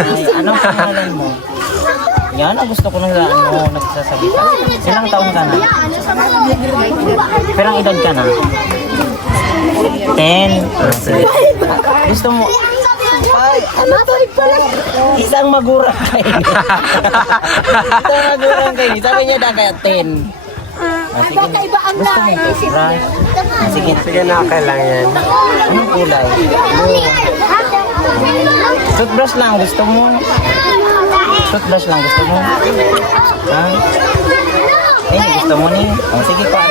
Ay, anong pangalan mo? Yan ang gusto ko nang nagsasabi ka. Ilang taon ka na? Pero ang edad ka na? 10. Sige. Gusto mo? Ay, isang magurang kayo. Isang magurang kayo. Sabi niya na kaya 10. Sige. Gusto mo? Brush? Sige. Sige na, okay lang yan. Anong kulay? Toothbrush lang gusto mo? Toothbrush lang gusto mo? Ha? Eh, gusto mo ni? Oh, sige pa.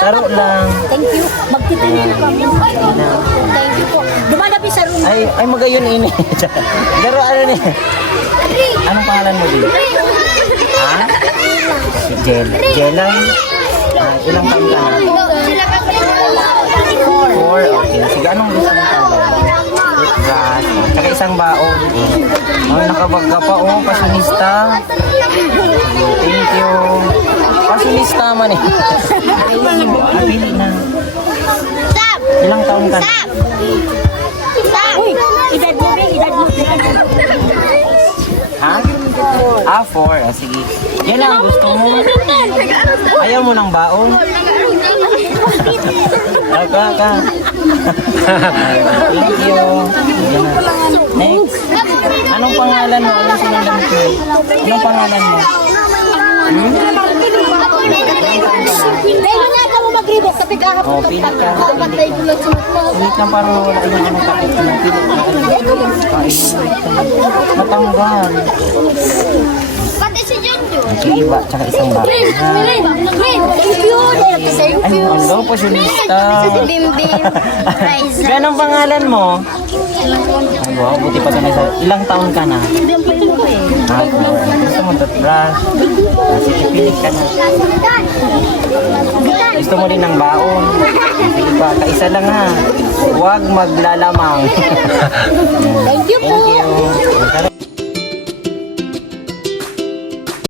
Laro lang. Thank you. Magtitinig kami. Thank you po. Dumadabi sa room. Ay magayon ini. Laro ano ni? Anong pangalan mo din? Ha? Si Jelay. Ilang taon ka na? 4. Okay. Sige, anong gusto mo tawag? Tsaka isang baon. Oh, nakabag ka pa. Oh, pasunista. Thank you. Pasunista man eh. Pili na. Ilang taon ka na? Uy, edad mo rin, edad mo. Ha? 4. Ah, sige. Yan ang gusto mo. Ayaw mo ng baon? Ka. Thank you. Yan na. Next. Anong pangalan mo? Anong sinundan mo? Anong pangalan mo? Dahil nga ka mo mag-ribok, tapi kahapon Oh, pili ka. kapatay ko lang sa mukha. Ulit lang parang wala ka yung anong takot. Pili ka. Matanggal. Pati si Junjun. Iba, tsaka isang baon. Thank you. Thank Ay, you. hello, pasyonista. Si Bimbim. Raisa. Ganong pangalan mo? Ay, wow, buti pa ka na sa... Ilang taon ka na? Ah, 4. Gusto mo toothbrush? Sige, pilit ka na. Gusto mo din ng baon? Sige pa, kaisa lang ha. Huwag maglalamang. Thank you po. Thank you.